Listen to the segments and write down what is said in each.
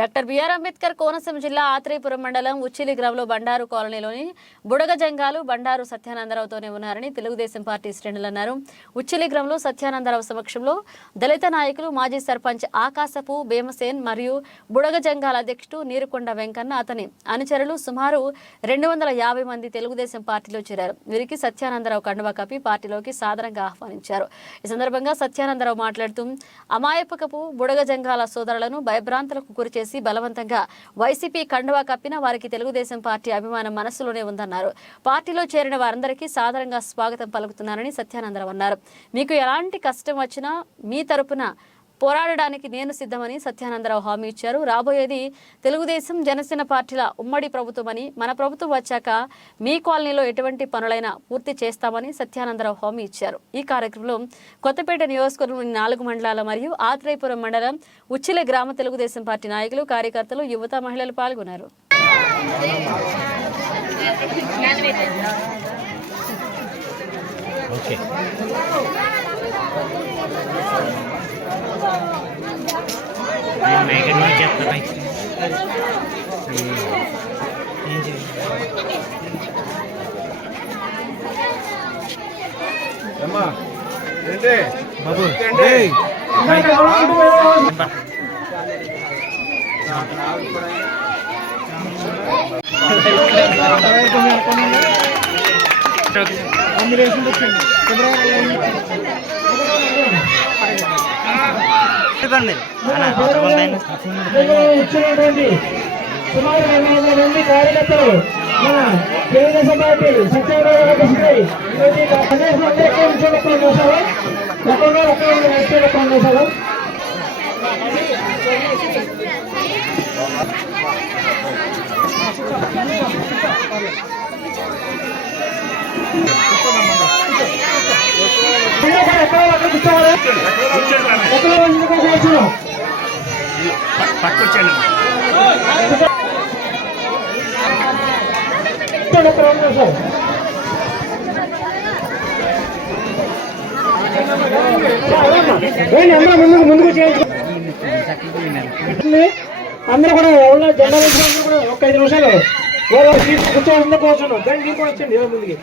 Doctor BR Ambedkar Konaseema జిల్లా ఆత్రేయపురం మండలం ఉచ్చిలి గ్రామంలో బండారు కాలనీలోని బుడగ జంగాలు బండారు సత్యానందరావుతోనే ఉన్నారని తెలుగుదేశం పార్టీ శ్రేణులు అన్నారు. ఉచ్చిలి గ్రామంలో సత్యానందరావు సమక్షంలో దళిత నాయకులు మాజీ సర్పంచ్ ఆకాశపు భీమసేన్ మరియు బుడగ జంగాల అధ్యక్షుడు నీరుకొండ వెంకన్న అతని అనుచరులు సుమారు 250 మంది తెలుగుదేశం పార్టీలో చేరారు. వీరికి సత్యానందరావు కండువా కప్పి పార్టీలోకి సాదరంగా ఆహ్వానించారు. ఈ సందర్భంగా సత్యానందరావు మాట్లాడుతూ అమాయపకపు బుడగ జంగాల సోదరులను భయభ్రాంతులకు గురిచేసి బలవంతంగా వైసీపీ కండువా కప్పిన వారికి తెలుగుదేశం పార్టీ అభిమానం మనసులోనే ఉందన్నారు. పార్టీలో చేరిన వారందరికీ సాదరంగా స్వాగతం పలుకుతున్నారని సత్యానందరావు అన్నారు. మీకు ఎలాంటి కష్టం వచ్చినా మీ తరపున పోరాడడానికి నేను సిద్ధమని సత్యానందరావు హామీ ఇచ్చారు. రాబోయేది తెలుగుదేశం జనసేన పార్టీల ఉమ్మడి ప్రభుత్వమని, మన ప్రభుత్వం వచ్చాక మీ కాలనీలో ఎటువంటి పనులైనా పూర్తి చేస్తామని సత్యానందరావు హామీ ఇచ్చారు. ఈ కార్యక్రమంలో కొత్తపేట నియోజకవర్గంలోని 4 మండలాల మరియు ఆత్రేయపురం మండలం ఉచ్చిలి గ్రామ తెలుగుదేశం పార్టీ నాయకులు, కార్యకర్తలు, యువత, మహిళలు పాల్గొన్నారు. సుమారు 200 మంది కార్యకర్తలు మన తెలుగుదేశం పార్టీ ముందుకు అందరూ కూడా ఎవరు జెండా వేసిన కూడా ఒక 5 నిమిషాలు కూర్చోవాలంటే కూర్చోండి. దాన్ని మీరు కూడా వచ్చండి ముందుకి.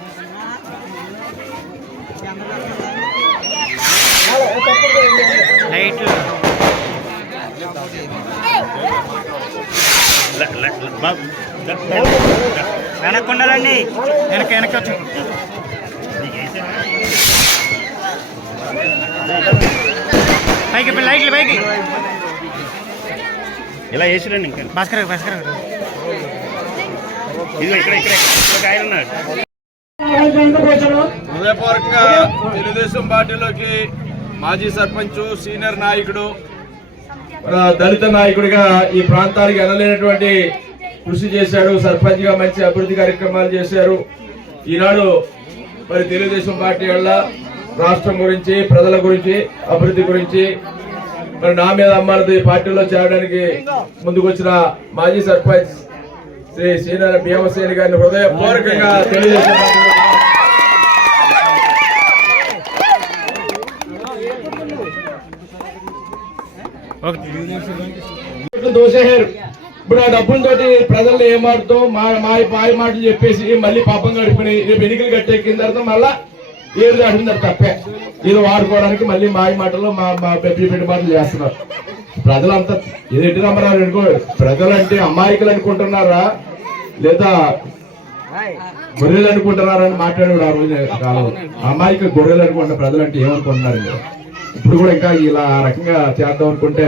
వెనక్కుండాలండి, వెనక్కి వచ్చి పైకి లైట్లు పైకి ఇలా వేసిరండి. ఇంకా భాస్కర్ ఇది ఇక్కడ ఆయన ఉన్నాడు. హృదయపూర్వకంగా తెలుగుదేశం పార్టీలోకి మాజీ సర్పంచ్, సీనియర్ నాయకుడు, దళిత నాయకుడిగా ఈ ప్రాంతానికి ఎనలేనటువంటి కృషి చేశాడు. సర్పంచ్ గా మంచి అభివృద్ధి కార్యక్రమాలు చేశారు. ఈనాడు మరి తెలుగుదేశం పార్టీ వల్ల రాష్ట్రం గురించి, ప్రజల గురించి, అభివృద్ధి గురించి మరి నా మీద అమ్మారది పార్టీలో చేరడానికి ముందుకు వచ్చిన మాజీ సర్పంచ్ శ్రీ సీనియర్ భీమసేని గారిని హృదయపూర్వకంగా తెలుగుదేశం దోసేశారు. ఇప్పుడు ఆ డబ్బులతోటి ప్రజలను ఏమాడుతూ మాయ మాటలు చెప్పేసి మళ్ళీ పాపం గడుపుకుని రేపు ఎన్నికలు కట్టెక్కిన తర్వాత మళ్ళా ఏడు దాటిందారు తప్పే ఏదో వాడుకోవడానికి మళ్ళీ మాయ మాటలు మా పెట్టి మాటలు చేస్తున్నారు. ప్రజలంతా ఇది ఎట్టి నమ్మరారు అనుకో. ప్రజలంటే అమాయకులు అనుకుంటున్నారా లేదా గొర్రెలు అనుకుంటున్నారా అని మాట్లాడేవాడు ఆ రోజు కాలం. అమాయక గొర్రెలు అనుకుంటున్న ప్రజలంటే ఏమనుకుంటున్నారు? ఇప్పుడు కూడా ఇంకా ఇలా రకంగా చేద్దాం అనుకుంటే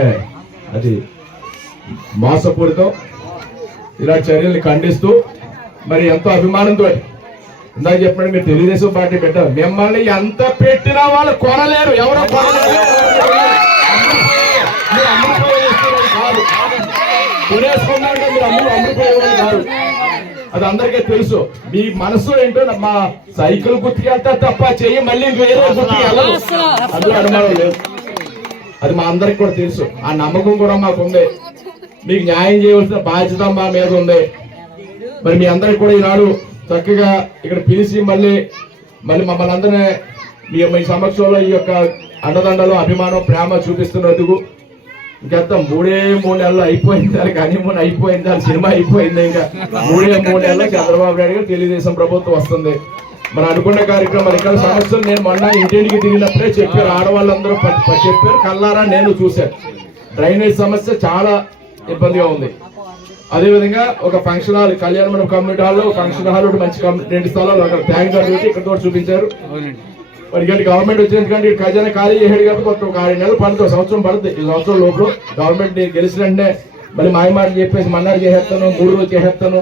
అది మోసపూరితం. ఇలాంటి చర్యల్ని ఖండిస్తూ మరి ఎంతో అభిమానంతో ఇందాక చెప్పండి, మీరు తెలుగుదేశం పార్టీ పెట్టారు. మిమ్మల్ని ఎంత పెట్టినా వాళ్ళు కొనలేరు. ఎవరో కొనలేరు. మీరు అమ్ముడుపోయేస్తున్నారు కాదు, కొనేసుకున్నారంటే మీరు అమ్ముడుపోయేవాళ్ళు కాదు. అది అందరికీ తెలుసు. మీ మనసు ఏంటో మా సైకిల్ గుర్తుకి వెళ్తారు తప్ప చెయ్యి మళ్ళీ వేరే గుర్తుకి వెళ్ళదు. అందులో అనుమానం లేదు. అది మా అందరికి కూడా తెలుసు. ఆ నమ్మకం కూడా మాకు ఉంది. మీకు న్యాయం చేయవలసిన బాధ్యత మా మీద ఉంది. మరి మీ అందరికి కూడా ఈనాడు చక్కగా ఇక్కడ పిలిచి మళ్ళీ మమ్మల్ని అందరినీ మీ సమక్షంలో ఈ యొక్క అండదండలు, అభిమానం, ప్రేమ చూపిస్తున్నందుకు ఇంకెంత 3 నెలలు అయిపోయింది, దానికి హనీమూన్ అయిపోయింది, దాని సినిమా అయిపోయింది. ఇంకా 3 నెలలు చంద్రబాబు నాయుడు గారు తెలుగుదేశం ప్రభుత్వం వస్తుంది. మనం అనుకున్న కార్యక్రమాలు ఇక్కడ సమస్యలు నేను మొన్న ఇంటింటికి తిరిగినప్పుడే చెప్పారు, ఆడవాళ్ళందరూ చెప్పారు, కల్లారా నేను చూశాను. డ్రైనేజ్ సమస్య చాలా ఇబ్బందిగా ఉంది. అదేవిధంగా ఒక ఫంక్షన్ హాల్, కళ్యాణమండపం కమ్యూనిటీ హాల్, ఫంక్షన్ హాల్ మంచి 2 స్థలాలు అక్కడ ట్యాంక్ పెట్టి ఇక్కడ కూడా చూపించారు. మరి గవర్నమెంట్ వచ్చినట్టుకంటే ఖజానా ఖాళీ చేసాడు కాబట్టి ఒక 6 నెలలు పడుతుంది, సంవత్సరం పడుతుంది. ఈ సంవత్సరం లోపల గవర్నమెంట్ గెలిచిన వెంటనే మళ్ళీ మాయమాటలు చెప్పేసి మన్నాడు చేసేస్తాను, 3 రోజులు చేసేస్తాను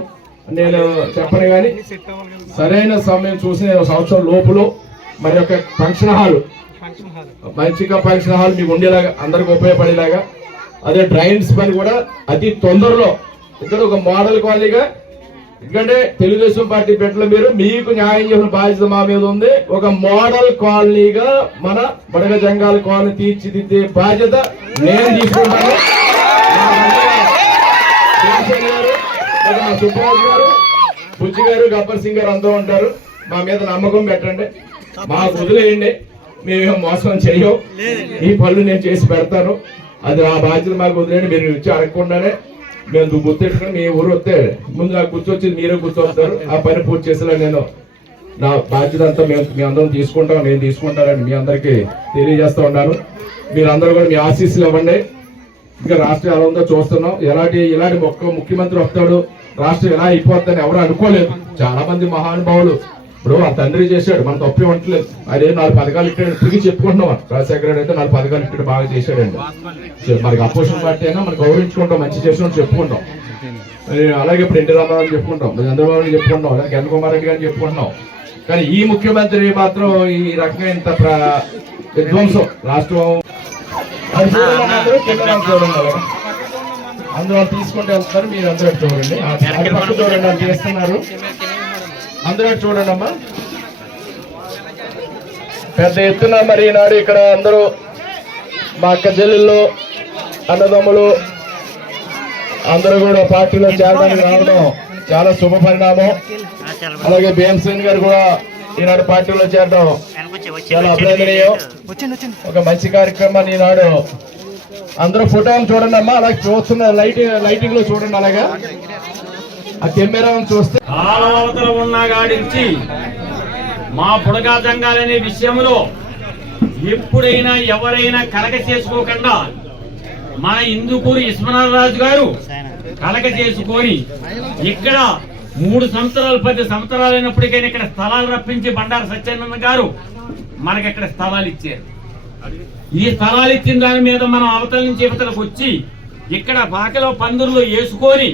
నేను చెప్పను. కానీ సరైన సమయం చూసి నేను సంవత్సరం లోపల మరి ఒక ఫంక్షన్ హాల్, మంచిగా ఫంక్షన్ హాల్ మీకు ఉండేలాగా, అందరికి ఉపయోగపడేలాగా, అదే డ్రైన్స్ పని కూడా అతి తొందరలో ఇక్కడ ఒక మోడల్ కాలనీగా, ఎందుకంటే తెలుగుదేశం పార్టీ పెట్టలో మీకు న్యాయం చేసిన బాధ్యత మా మీద ఉంది. ఒక మోడల్ కాలనీగా మన బడగ జంగాల కాలనీ తీర్చిదిద్దే బాధ్యత నేను తీసుకుంటాను. సుబ్బారాజు గారు, బుజ్జి గారు, గబ్బర్ సింగ్ గారు అందరూ ఉంటారు. మా మీద నమ్మకం పెట్టండి, మాకు వదిలేయండి, మేమేమో మోసం చెయ్యం. ఈ పనులు నేను చేసి పెడతాను, అది ఆ బాధ్యత మాకు వదిలేయండి. మీరు ఇచ్చి అడగకుండానే మేము గుర్తెట్టుకుని మీ ఊరు వస్తే ముందు నాకు గుర్తొచ్చి మీరే గుర్తొస్తారు. ఆ పని పూర్తి చేసేలా నేను నా బాధ్యత అంతా మీ అందరం తీసుకుంటాం, నేను తీసుకుంటానని మీ అందరికీ తెలియజేస్తూ ఉన్నాను. మీరందరూ కూడా మీ ఆశీస్సులు ఇవ్వండి. ఇంకా రాష్ట్రం ఎలా ఉందో చూస్తున్నాం. ఇలాంటి ముఖ్యమంత్రి వస్తాడు, రాష్ట్రం ఎలా అయిపోతుందని ఎవరు అనుకోలేదు. చాలా మంది మహానుభావులు, ఇప్పుడు ఆ తండ్రి చేశాడు, మన తప్పే ఉండలేదు. అదే 4 పథకాలు ఇట్టాడు, తిరిగి చెప్పుకుంటున్నాం. రాజశేఖర రెడ్డి అయితే 4 పథకాలు ఇట్టాడు, బాగా చేశాడండి. మనకి అపోజిషన్ పార్టీ అయినా మనం గౌరవించుకుంటాం, మంచి చేసిన చెప్పుకుంటాం. అలాగే ఇప్పుడు ఎన్టీ రామారావు చెప్పుకుంటాం, చంద్రబాబు చెప్పుకుంటాం, అలాగే కిరణ్ కుమార్ రెడ్డి గారిని చెప్పుకుంటున్నాం. కానీ ఈ ముఖ్యమంత్రి మాత్రం ఈ రకంగా ఇంత విధ్వంసం రాష్ట్రం అందరూ తీసుకుంటూ వెళ్తున్నారు. మీరు అందరూ చూడండి, చూడండి అని చేస్తున్నారు. అందరూ చూడండి అమ్మా, పెద్ద ఎత్తున మరి ఈనాడు ఇక్కడ అందరూ మా అక్క చెల్లెళ్ళు, అన్నదమ్ములు అందరూ కూడా పార్టీలో చేరడానికి రావడం చాలా శుభ పరిణామం. అలాగే భీమసేన్ గారు కూడా ఈనాడు పార్టీలో చేరడం చాలా అభినందనీయం. ఒక మంచి కార్యక్రమాన్ని ఈనాడు అందరూ ఫోటోలు చూడండి అమ్మా, అలాగే చూస్తున్న లైటింగ్ లో చూడండి. అలాగా ఆ కెమెరా చూస్తే కాలవతల ఉన్న గాడించి మా బుడగా జంగాలనే విషయంలో ఎప్పుడైనా ఎవరైనా కలగ చేసుకోకుండా మన ఇందుకూరు ఇస్మనారాజు గారు కలగ చేసుకొని ఇక్కడ 3 సంవత్సరాలు 10 సంవత్సరాలు అయినప్పటికైనా ఇక్కడ స్థలాలు రప్పించి బండారు సత్యానంద గారు మనకి ఇక్కడ స్థలాలు ఇచ్చారు. ఈ స్థలాలు ఇచ్చిన దాని మీద మనం అవతల నుంచి ఇవతలకు వచ్చి ఇక్కడ బాకలో పందుర్లు వేసుకొని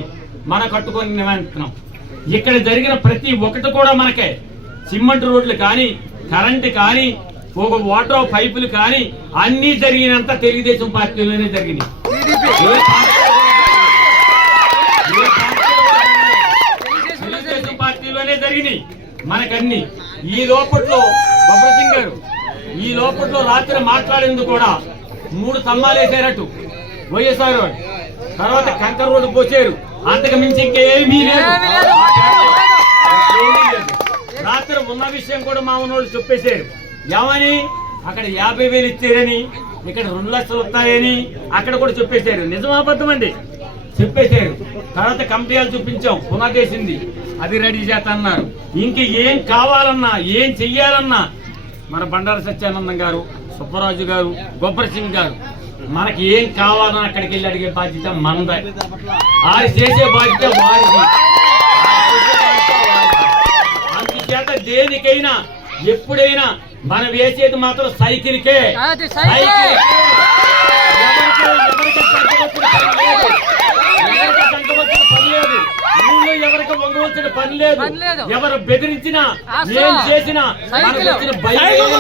మన కట్టుకొని నిలబెడుతున్నాం. ఇక్కడ జరిగిన ప్రతి ఒక్కటి కూడా మనకే సిమెంట్ రోడ్లు కానీ, కరెంటు కానీ, ఒక వాటర్ పైపులు కానీ అన్ని జరిగినంత తెలుగుదేశం పార్టీలోనే జరిగినాయి. తెలుగుదేశం పార్టీలోనే జరిగినాయి మనకన్నీ. ఈ లోపట్లో గబ్బర్ సింగ్ గారు ఈ లోపట్లో రాత్రి మాట్లాడేందుకు కూడా 3 స్తంభాలు వేసారట వైఎస్ఆర్ రోడ్, తర్వాత కంకర్ రోడ్డు పోసారు. అంతకు మించి ఇంకేమీ లేదు. రాత్రి ఉన్న విషయం కూడా మా ఉన్నోళ్ళు చెప్పేశారు. ఏమని అక్కడ 50,000 ఇచ్చారని, ఇక్కడ 2 లక్షలు వస్తాయని అక్కడ కూడా చెప్పేశారు. నిజమాబద్ధం అండి, చెప్పేశారు. తర్వాత కంపెనీలు చూపించాం, పునాదేసింది, అది రెడీ చేస్తున్నారు. ఇంక ఏం కావాలన్నా ఏం చెయ్యాలన్నా మన బండారు సత్యానందం గారు, సుబ్బరాజు గారు, గబ్బర్ సింగ్ గారు మనకి ఏం కావాలని అక్కడికి వెళ్ళి అడిగే బాధ్యత మనదే. ఆయన చేసే బాధ్యత వారికి. అందుచేత దేనికైనా ఎప్పుడైనా మనం వేసేది మాత్రం సైకిల్కే. ఎవరికి వంగవలసిన పని లేదు. ఎవరు బెదిరించినా ఏం చేసినా మనకు వచ్చిన భయం లేదు.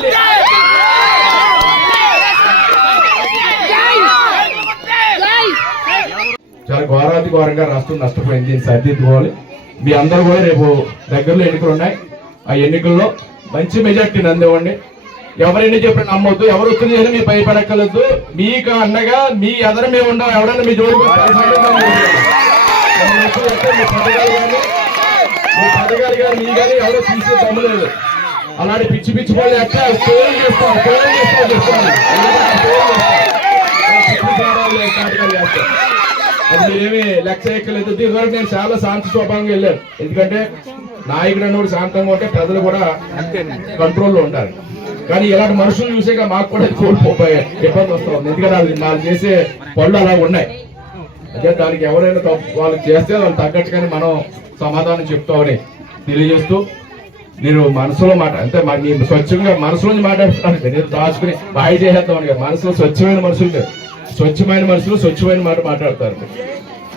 చాలా ఘోరాతి ఘోరంగా రాష్ట్రం నష్టపోయింది. దీన్ని సరిదిద్దుకోవాలి. మీ అందరూ కూడా రేపు దగ్గరలో ఎన్నికలు ఉన్నాయి. ఆ ఎన్నికల్లో మంచి మెజార్టీని అందివ్వండి. ఎవరైనా చెప్పి నమ్మొద్దు, ఎవరు వస్తుంది అని మీ భయపడక్కర్లేదు. మీకు అన్నగా మీ ఎదర మేము ఉండాలి. ఎవరైనా మీ జోడికి పథకాలు కానీ మీ కానీ ఎవరో తీసే తమ్మలేదు. అలాంటి పిచ్చి పిచ్చి పనులు ఎట్లా ఫోన్ చేస్తాం తగాదాలు కాటకాలు చేస్తారు. అది మీరేమి లెక్క ఎక్కలేదు. ఇదివరకు నేను చాలా శాంత స్వభావంగా వెళ్ళాను. ఎందుకంటే నాయకుడు అన్నోడు శాంతంగా ఉంటే ప్రజలు కూడా కంట్రోల్లో ఉంటారు. కానీ ఇలాంటి మనుషులు చూసాక మాకు కూడా కోల్పోయే ఇబ్బంది వస్తూ ఉంది. ఎందుకంటే వాళ్ళు చేసే పనులు అలా ఉన్నాయి. అదే దానికి ఎవరైనా వాళ్ళకి చేస్తే వాళ్ళు తగ్గట్టుగానే మనం సమాధానం చెప్తామని తెలియజేస్తూ, నేను మనసులో మాట అంటే నేను స్వచ్ఛంగా మనసులోంచి మాట్లాడుతున్నాను. నేను దాచుకుని బాయి చేసేద్దామని కదా. మనసులో స్వచ్ఛమైన మనుషులు లేరు. స్వచ్ఛమైన మనుషులు స్వచ్ఛమైన మాట మాట్లాడతారు.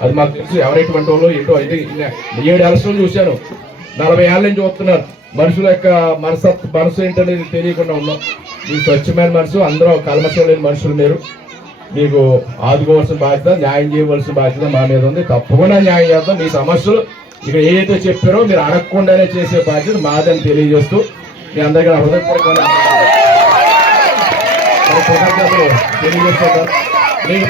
అది మాకు తెలుసు ఎవరైటువంటి వాళ్ళు ఏంటో. ఇది 7 ఎలక్షన్లు చూశాను. 40 ఏళ్ళ నుంచి చూస్తున్నారు. మనుషుల యొక్క మనసు ఏంటనేది తెలియకుండా ఉన్నాం. మీకు స్వచ్ఛమైన మనసు, అందరూ కల్మషం లేని మనుషులు మీరు. మీకు ఆదుకోవాల్సిన బాధ్యత, న్యాయం చేయవలసిన బాధ్యత మా మీద ఉంది. తప్పకుండా న్యాయం చేద్దాం. మీ సమస్యలు ఇక్కడ ఏదైతే చెప్పారో మీరు అడగకుండానే చేసే బాధ్యత మాదని తెలియజేస్తూ మీ అందరికీ హృదయపూర్వకంగా తెలియజేస్తున్నారు. నేను